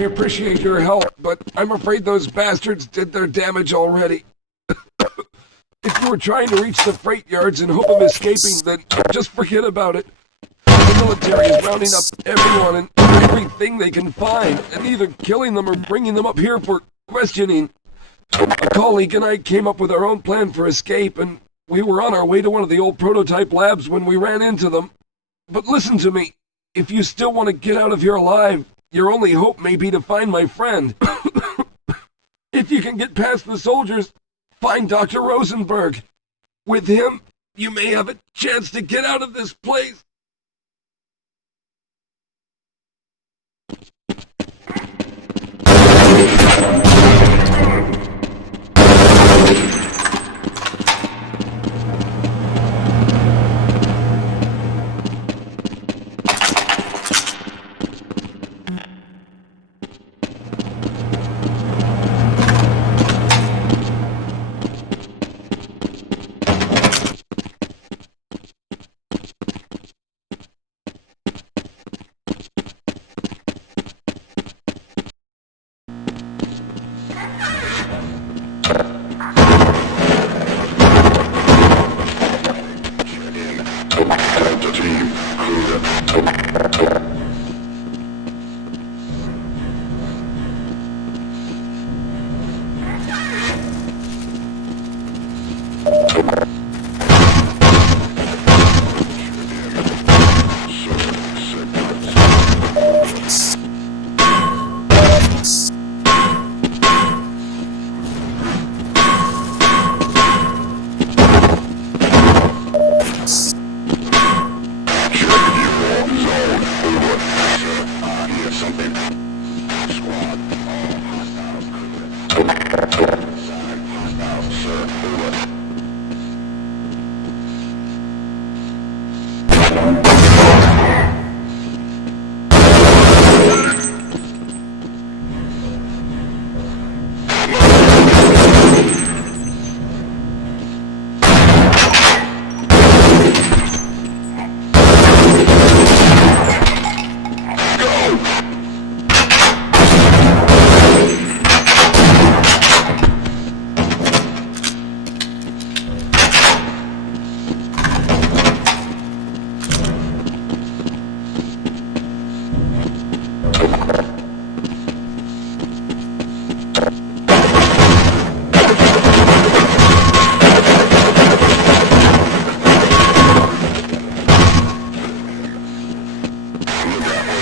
I appreciate your help, but I'm afraid those bastards did their damage already. If you were trying to reach the freight yards in hope of escaping, then just forget about it. The military is rounding up everyone and everything they can find, and either killing them or bringing them up here for questioning. A colleague and I came up with our own plan for escape, and we were on our way to one of the old prototype labs when we ran into them. But listen to me. If you still want to get out of here alive, your only hope may be to find my friend. If you can get past the soldiers, find Dr. Rosenberg. With him, you may have a chance to get out of this place.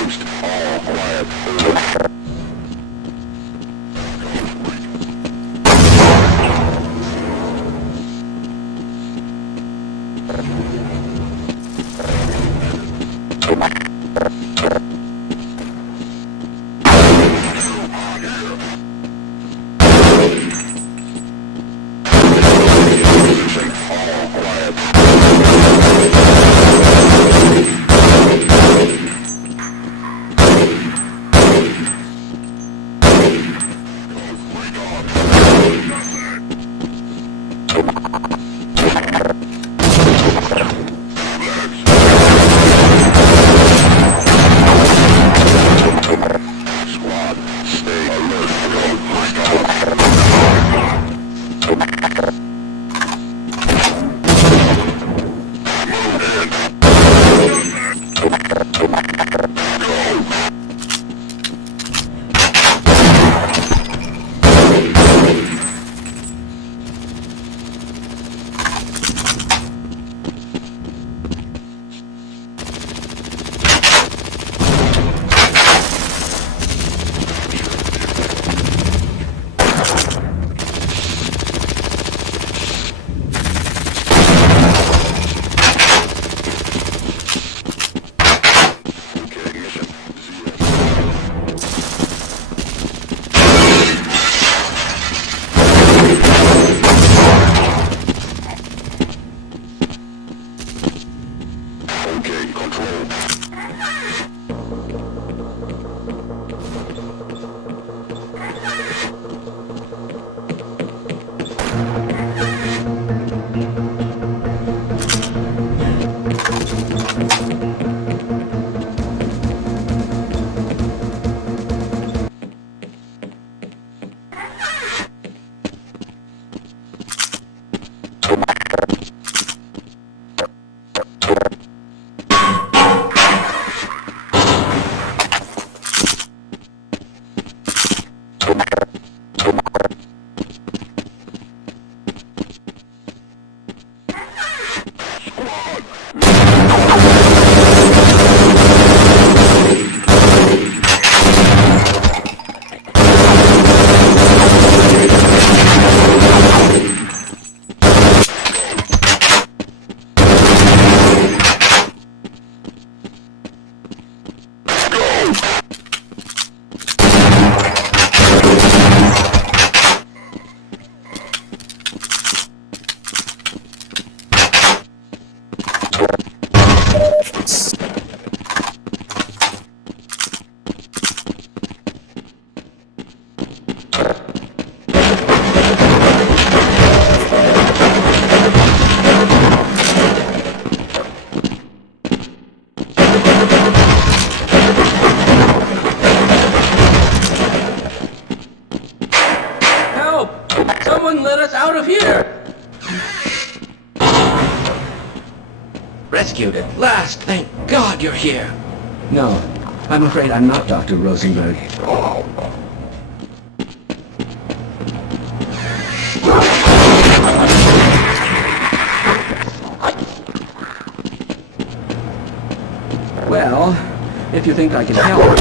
approached. All quiet. Over. Someone let us out of here! Rescued at last! Thank God you're here! No, I'm afraid I'm not Dr. Rosenberg. Well, if you think I can help...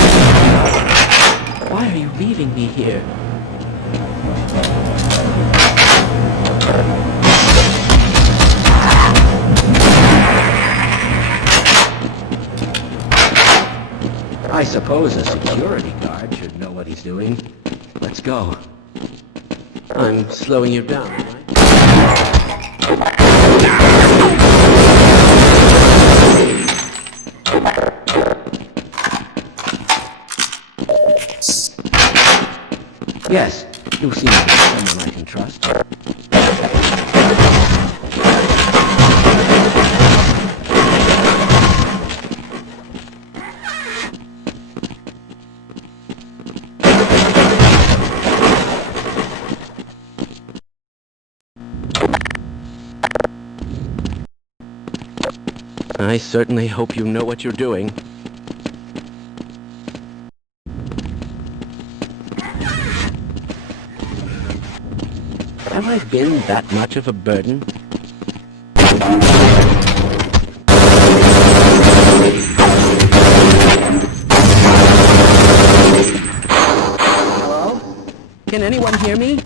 Why are you leaving me here? I suppose a security guard should know what he's doing. Let's go. I'm slowing you down, right? Yes, you seem to be someone I can trust. I certainly hope you know what you're doing. Have I been that much of a burden? anyone hear me?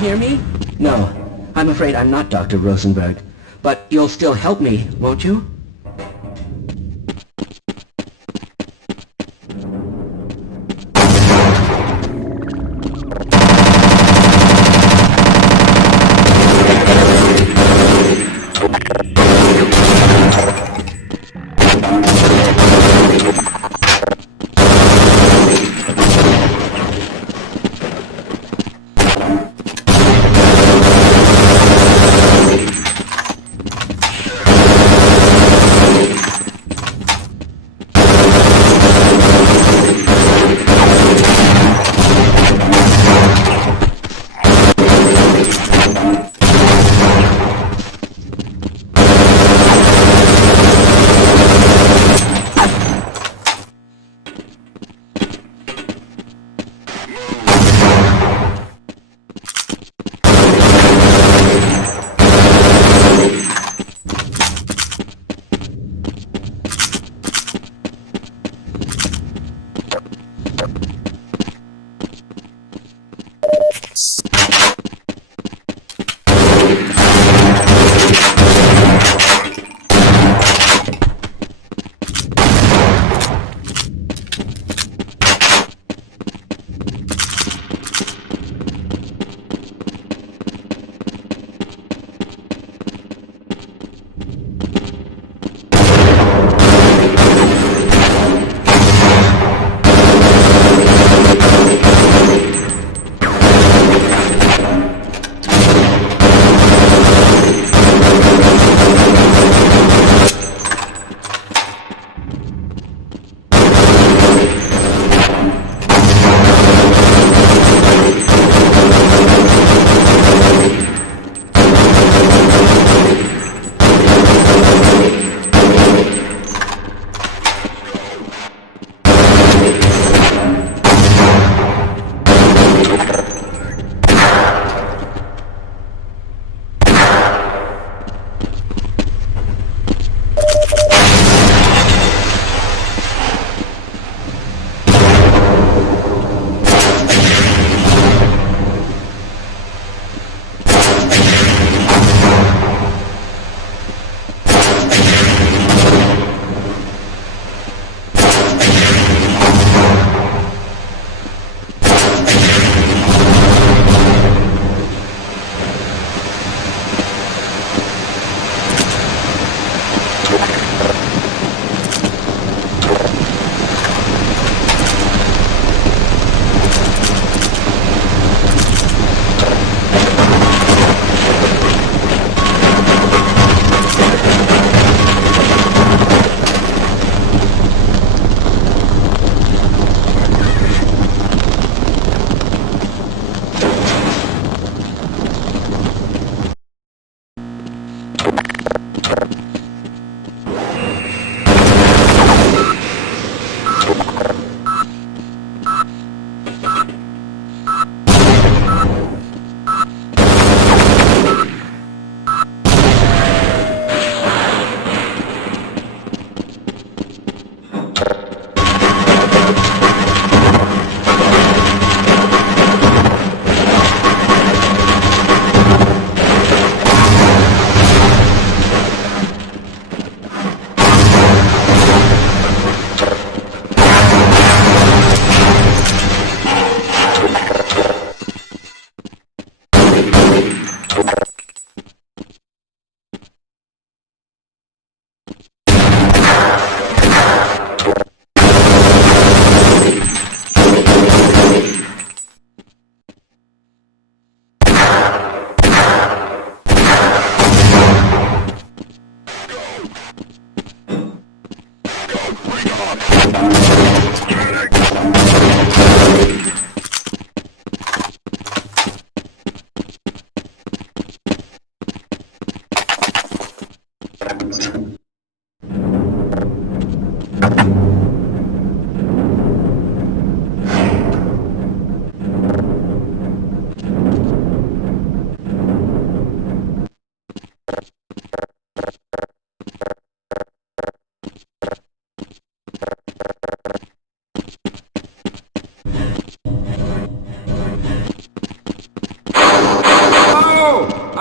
Hear me? No, I'm afraid I'm not Dr. Rosenberg. But you'll still help me, won't you?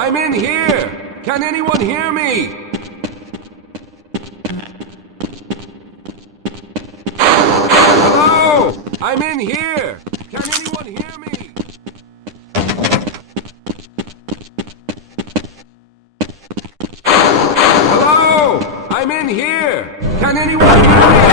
I'm in here! Can anyone hear me? Hello! I'm in here! Can anyone hear me? Hello! I'm in here! Can anyone hear me?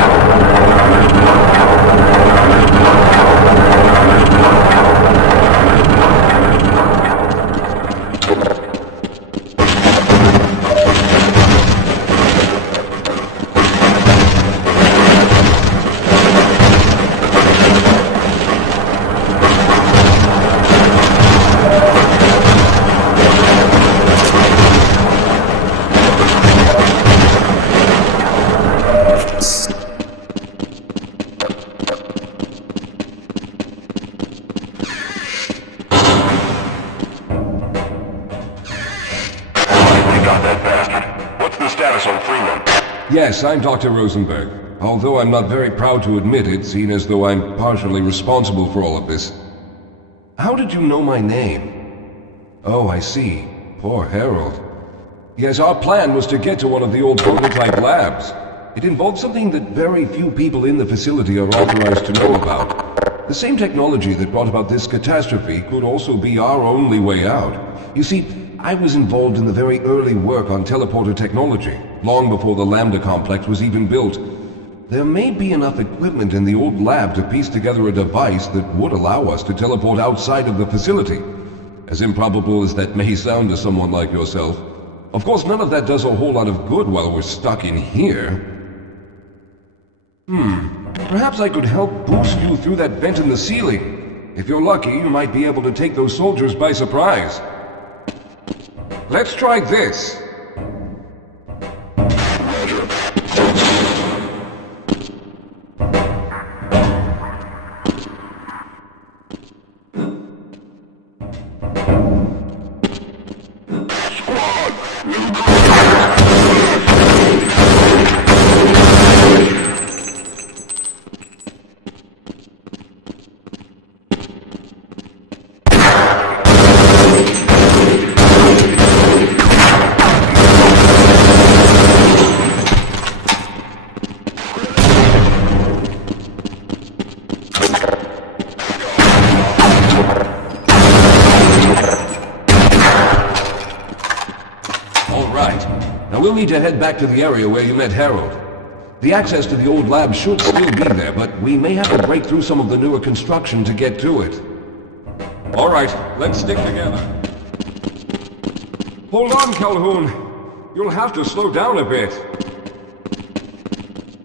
Yes, I'm Dr. Rosenberg, although I'm not very proud to admit it, seeing as though I'm partially responsible for all of this. How did you know my name? Oh, I see. Poor Harold. Yes, our plan was to get to one of the old prototype labs. It involved something that very few people in the facility are authorized to know about. The same technology that brought about this catastrophe could also be our only way out. You see, I was involved in the very early work on teleporter technology, long before the Lambda complex was even built. There may be enough equipment in the old lab to piece together a device that would allow us to teleport outside of the facility. As improbable as that may sound to someone like yourself. Of course, none of that does a whole lot of good while we're stuck in here. Perhaps I could help boost you through that vent in the ceiling. If you're lucky, you might be able to take those soldiers by surprise. Let's try this. We'll need to head back to the area where you met Harold. The access to the old lab should still be there, but we may have to break through some of the newer construction to get to it. All right, let's stick together. Hold on, Calhoun. You'll have to slow down a bit.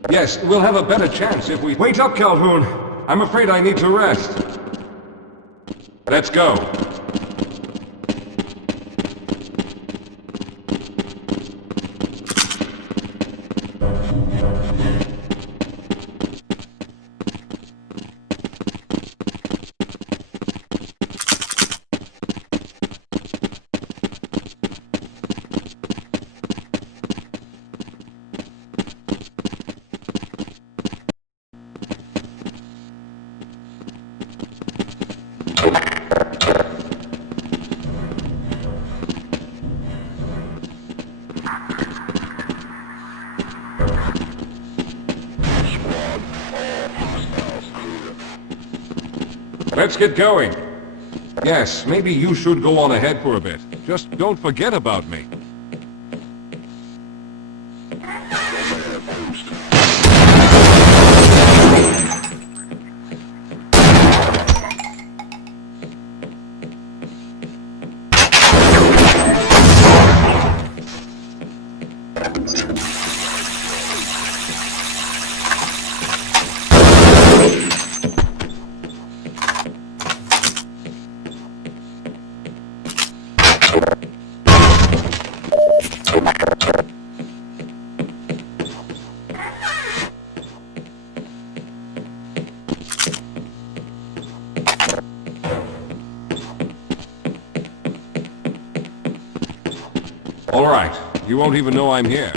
Yes, we'll have a better chance if we... Wait up, Calhoun. I'm afraid I need to rest. Let's go. Let's get going. Yes, maybe you should go on ahead for a bit. Just don't forget about me. All right. You won't even know I'm here.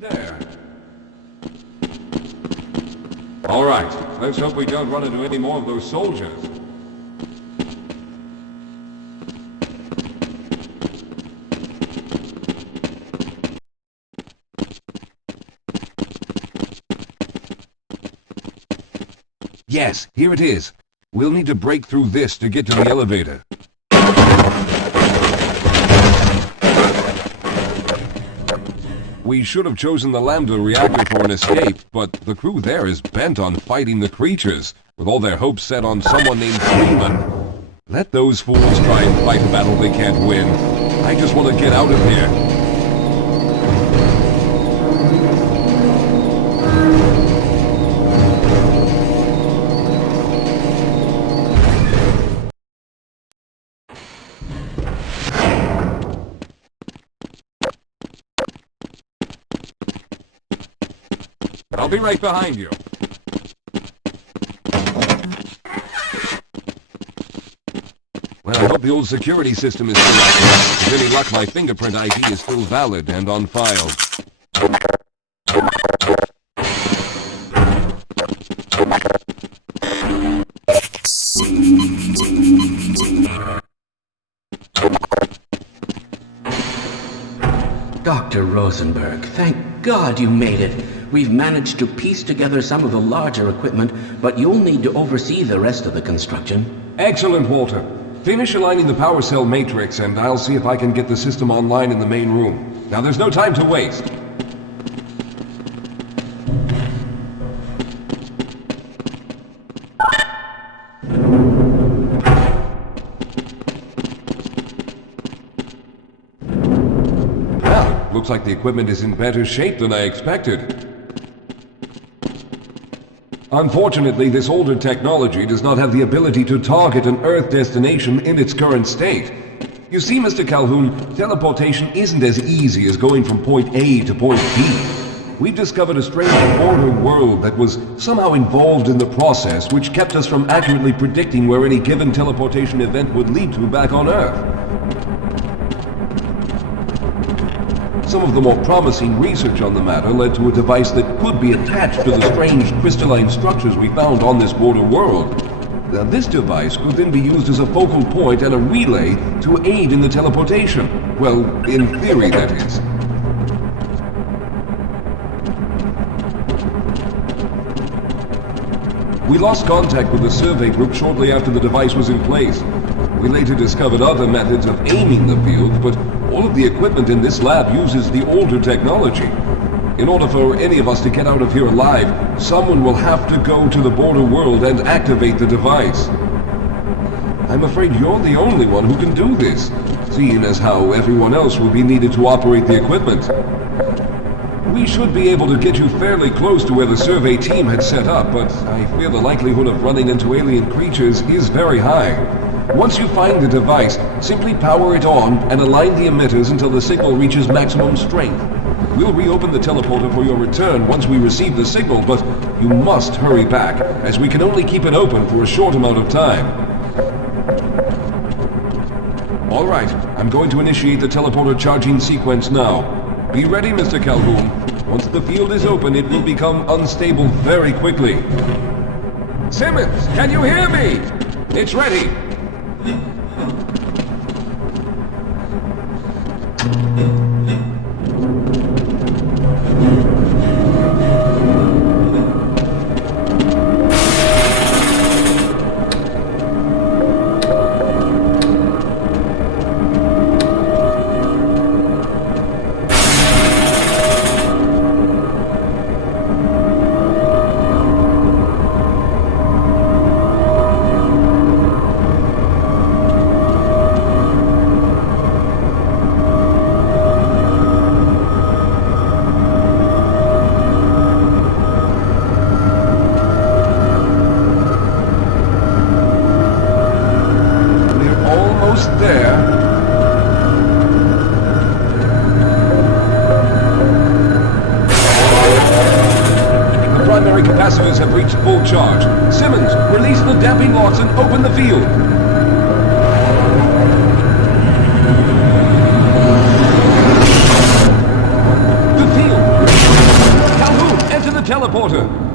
There. All right. Let's hope we don't run into any more of those soldiers. Yes, here it is. We'll need to break through this to get to the elevator. We should have chosen the Lambda reactor for an escape, but the crew there is bent on fighting the creatures, with all their hopes set on someone named Freeman. Let those fools try and fight a battle they can't win. I just want to get out of here. I'll be right behind you. Well, I hope the old security system is still active. With any luck, my fingerprint ID is still valid and on file. Dr. Rosenberg, thank God you made it. We've managed to piece together some of the larger equipment, but you'll need to oversee the rest of the construction. Excellent, Walter. Finish aligning the power cell matrix, and I'll see if I can get the system online in the main room. Now, there's no time to waste. Well, looks like the equipment is in better shape than I expected. Unfortunately, this older technology does not have the ability to target an Earth destination in its current state. You see, Mr. Calhoun, teleportation isn't as easy as going from point A to point B. We've discovered a strange border world that was somehow involved in the process, which kept us from accurately predicting where any given teleportation event would lead to back on Earth. Some of the more promising research on the matter led to a device that could be attached to the strange crystalline structures we found on this border world. Now, this device could then be used as a focal point and a relay to aid in the teleportation. Well, in theory, that is. We lost contact with the survey group shortly after the device was in place. We later discovered other methods of aiming the field, but all of the equipment in this lab uses the older technology. In order for any of us to get out of here alive, someone will have to go to the border world and activate the device. I'm afraid you're the only one who can do this, seeing as how everyone else will be needed to operate the equipment. We should be able to get you fairly close to where the survey team had set up, but I fear the likelihood of running into alien creatures is very high. Once you find the device, simply power it on and align the emitters until the signal reaches maximum strength. We'll reopen the teleporter for your return once we receive the signal, but you must hurry back, as we can only keep it open for a short amount of time. All right, I'm going to initiate the teleporter charging sequence now. Be ready, Mr. Calhoun. Once the field is open, it will become unstable very quickly. Simmons, can you hear me? It's ready. Capacitors have reached full charge. Simmons, release the damping locks and open the field. The field! Calhoun, enter the teleporter!